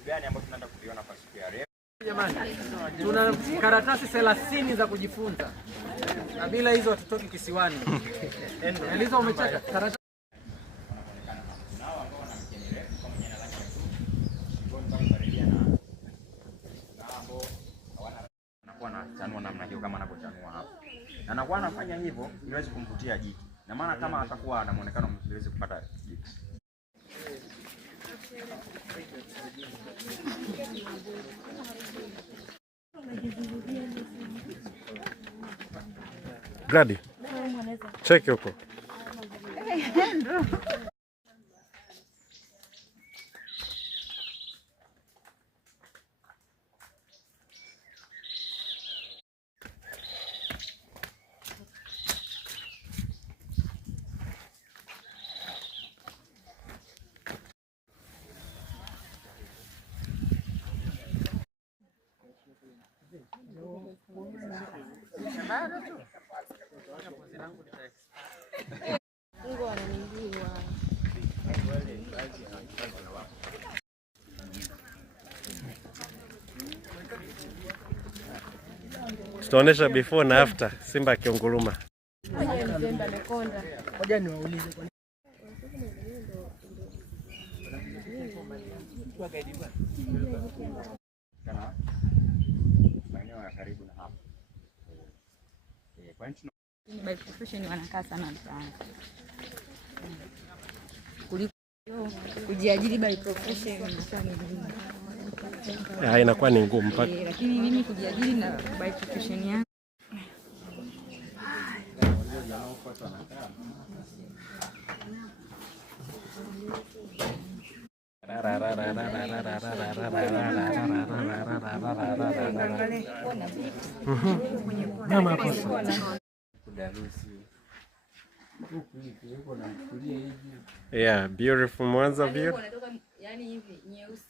vitu gani ambavyo tunaenda kuviona kwa siku ya leo. Jamani, tuna karatasi 30 za kujifunza. Na bila hizo hatutoki kisiwani. Eliza umechaka karatasi chanua namna hiyo kama anavyochanua hapo. Na anakuwa anafanya hivyo ili aweze kumvutia jiki. Na maana kama atakuwa na muonekano mzuri aweze kupata jiki. Grady. Check huko. Tutaonesha before na after simba akiunguruma. Ngoja niwaulize kwa kana maeneo ya karibu na hapo. Kwa nini by profession wanakaa sana mtaani. Kuliko kujiajiri by profession inakuwa ni ngumu. Inakuwa ni ngumu mpaka. Lakini mimi kujiajiri na by profession yangu mama hapo. Yeah, beautiful Mwanza view. yani hivi nyeusi